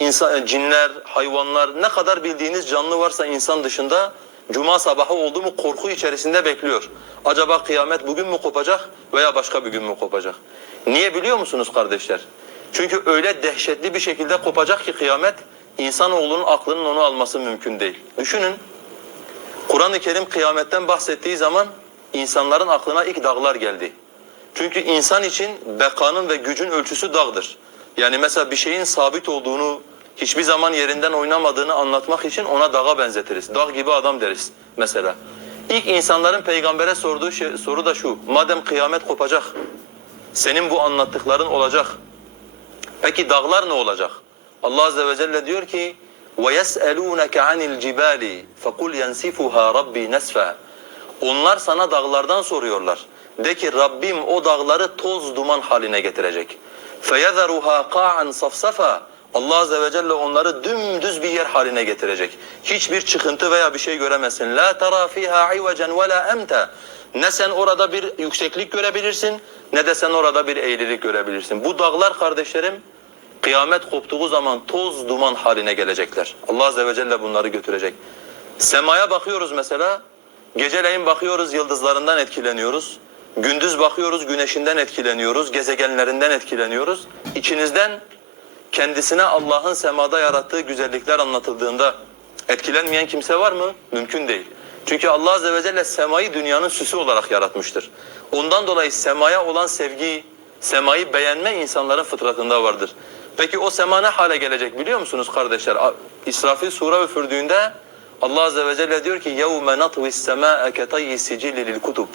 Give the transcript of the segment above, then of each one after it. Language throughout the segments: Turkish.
insan, cinler, hayvanlar ne kadar bildiğiniz canlı varsa insan dışında cuma sabahı oldu mu korku içerisinde bekliyor. Acaba kıyamet bugün mü kopacak veya başka bir gün mü kopacak? Niye biliyor musunuz kardeşler? Çünkü öyle dehşetli bir şekilde kopacak ki kıyamet insanoğlunun aklının onu alması mümkün değil. Düşünün Kur'an-ı Kerim kıyametten bahsettiği zaman insanların aklına ilk dağlar geldi. Çünkü insan için bekanın ve gücün ölçüsü dağdır. Yani mesela bir şeyin sabit olduğunu, hiçbir zaman yerinden oynamadığını anlatmak için ona dağa benzetiriz. Dağ gibi adam deriz mesela. İlk insanların peygambere sorduğu şey, soru da şu. Madem kıyamet kopacak, senin bu anlattıkların olacak. Peki dağlar ne olacak? Allah azze ve celle diyor ki: وَيَسْأَلُونَكَ عَنِ الْجِبَالِ فَقُلْ يَنْسِفُهَا رَبِّي نَسْفًا Onlar sana dağlardan soruyorlar. De ki Rabbim o dağları toz duman haline getirecek. فَيَذَرُهَا قَاعًا صَفْصَفًا Allah Azze ve Celle onları dümdüz bir yer haline getirecek. Hiçbir çıkıntı veya bir şey göremezsin. La tara fiha ivecen ve la emta. Ne sen orada bir yükseklik görebilirsin ne de sen orada bir eğrilik görebilirsin. Bu dağlar kardeşlerim kıyamet koptuğu zaman toz duman haline gelecekler. Allah Azze ve Celle bunları götürecek. Semaya bakıyoruz mesela. Geceleyin bakıyoruz yıldızlarından etkileniyoruz. Gündüz bakıyoruz güneşinden etkileniyoruz. Gezegenlerinden etkileniyoruz. İçinizden kendisine Allah'ın semada yarattığı güzellikler anlatıldığında etkilenmeyen kimse var mı? Mümkün değil. Çünkü Allah azze ve celle semayı dünyanın süsü olarak yaratmıştır. Ondan dolayı semaya olan sevgi, semayı beğenme insanların fıtratında vardır. Peki o sema ne hale gelecek biliyor musunuz kardeşler? A- İsrafil sura üfürdüğünde Allah azze ve celle diyor ki يَوْمَ نَطْوِ السَّمَاءَ كَطَيِّ السِّجِلِ لِلْكُتُبِ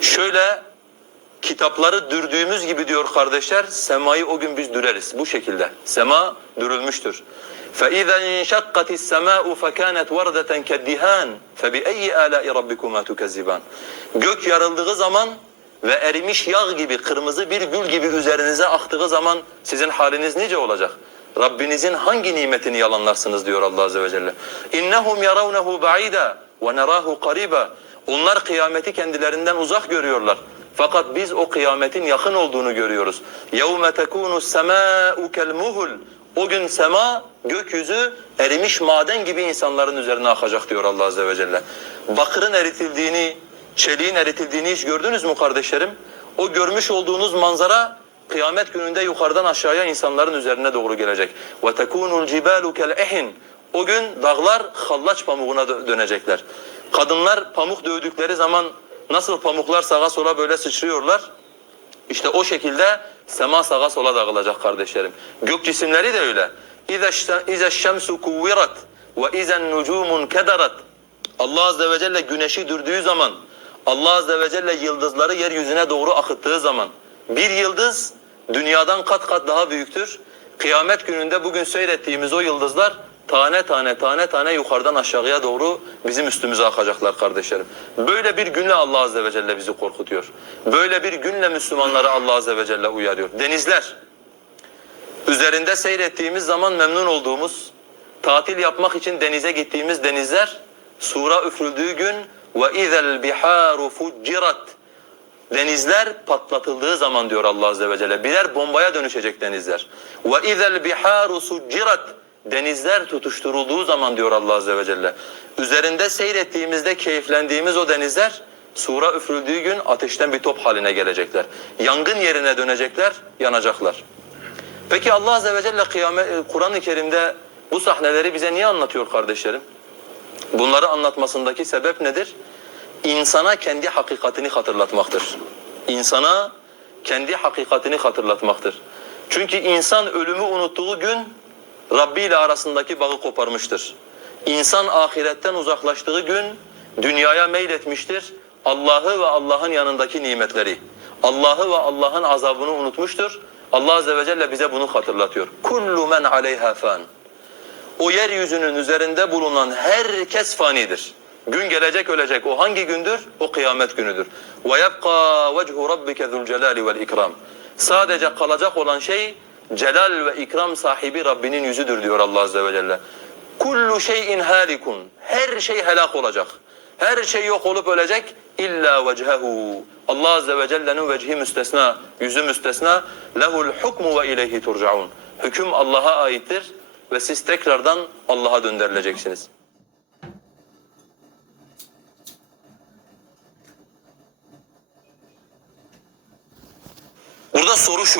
Şöyle kitapları dürdüğümüz gibi diyor kardeşler, semayı o gün biz düreriz. Bu şekilde. Sema dürülmüştür. فَاِذَا انشَقَّتِ السَّمَاءُ فَكَانَتْ وَرْدَةً كَالدِّهَانِ فَبِأَيِّ آلَاءِ رَبِّكُمَا تُكَذِّبَانِ Gök yarıldığı zaman ve erimiş yağ gibi, kırmızı bir gül gibi üzerinize aktığı zaman sizin haliniz nice olacak? Rabbinizin hangi nimetini yalanlarsınız diyor Allah azze ve celle. İnnehum yarawnehu ba'ida ve narahu qariba. Onlar kıyameti kendilerinden uzak görüyorlar. Fakat biz o kıyametin yakın olduğunu görüyoruz. يَوْمَ تَكُونُ السَّمَاءُ كَالْمُهُلِ O gün sema, gökyüzü erimiş maden gibi insanların üzerine akacak diyor Allah azze ve celle. Bakırın eritildiğini, çeliğin eritildiğini hiç gördünüz mü kardeşlerim? O görmüş olduğunuz manzara kıyamet gününde yukarıdan aşağıya insanların üzerine doğru gelecek. وَتَكُونُ الْجِبَالُ كَالْاِحِنِ O gün dağlar hallaç pamuğuna dö- dönecekler. Kadınlar pamuk dövdükleri zaman Nasıl pamuklar sağa sola böyle sıçrıyorlar? İşte o şekilde sema sağa sola dağılacak kardeşlerim. Gök cisimleri de öyle. İza şemsu kuvvirat ve izen nucumun kedarat. Allah azze ve celle güneşi dürdüğü zaman, Allah azze ve celle yıldızları yeryüzüne doğru akıttığı zaman bir yıldız dünyadan kat kat daha büyüktür. Kıyamet gününde bugün seyrettiğimiz o yıldızlar tane tane tane tane yukarıdan aşağıya doğru bizim üstümüze akacaklar kardeşlerim. Böyle bir günle Allah azze ve celle bizi korkutuyor. Böyle bir günle Müslümanları Allah azze ve celle uyarıyor. Denizler, üzerinde seyrettiğimiz zaman memnun olduğumuz, tatil yapmak için denize gittiğimiz denizler, sura üfürüldüğü gün وَاِذَا الْبِحَارُ فُجِّرَتْ Denizler patlatıldığı zaman diyor Allah azze ve celle birer bombaya dönüşecek denizler. وَاِذَا الْبِحَارُ سُجِّرَتْ Denizler tutuşturulduğu zaman diyor Allah azze ve celle. Üzerinde seyrettiğimizde keyiflendiğimiz o denizler sura üfürüldüğü gün ateşten bir top haline gelecekler. Yangın yerine dönecekler, yanacaklar. Peki Allah azze ve celle e, Kur'an-ı Kerim'de bu sahneleri bize niye anlatıyor kardeşlerim? Bunları anlatmasındaki sebep nedir? İnsana kendi hakikatini hatırlatmaktır. İnsana kendi hakikatini hatırlatmaktır. Çünkü insan ölümü unuttuğu gün Rabbi ile arasındaki bağı koparmıştır. İnsan ahiretten uzaklaştığı gün dünyaya meyletmiştir. Allah'ı ve Allah'ın yanındaki nimetleri, Allah'ı ve Allah'ın azabını unutmuştur. Allah azze ve celle bize bunu hatırlatıyor. Kullu men aleyha fan. O yeryüzünün üzerinde bulunan herkes fanidir. Gün gelecek ölecek. O hangi gündür? O kıyamet günüdür. Ve yebqa vechu rabbike zul celali vel ikram. Sadece kalacak olan şey celal ve ikram sahibi Rabbinin yüzüdür diyor Allah azze ve celle. Kullu şeyin halikun. Her şey helak olacak. Her şey yok olup ölecek illa vecehu. Allah azze ve celle'nin vecihi müstesna, yüzü müstesna. Lehul hukmu ve ileyhi turcaun. Hüküm Allah'a aittir. ve siz tekrardan Allah'a döndürüleceksiniz. Burada soru şu.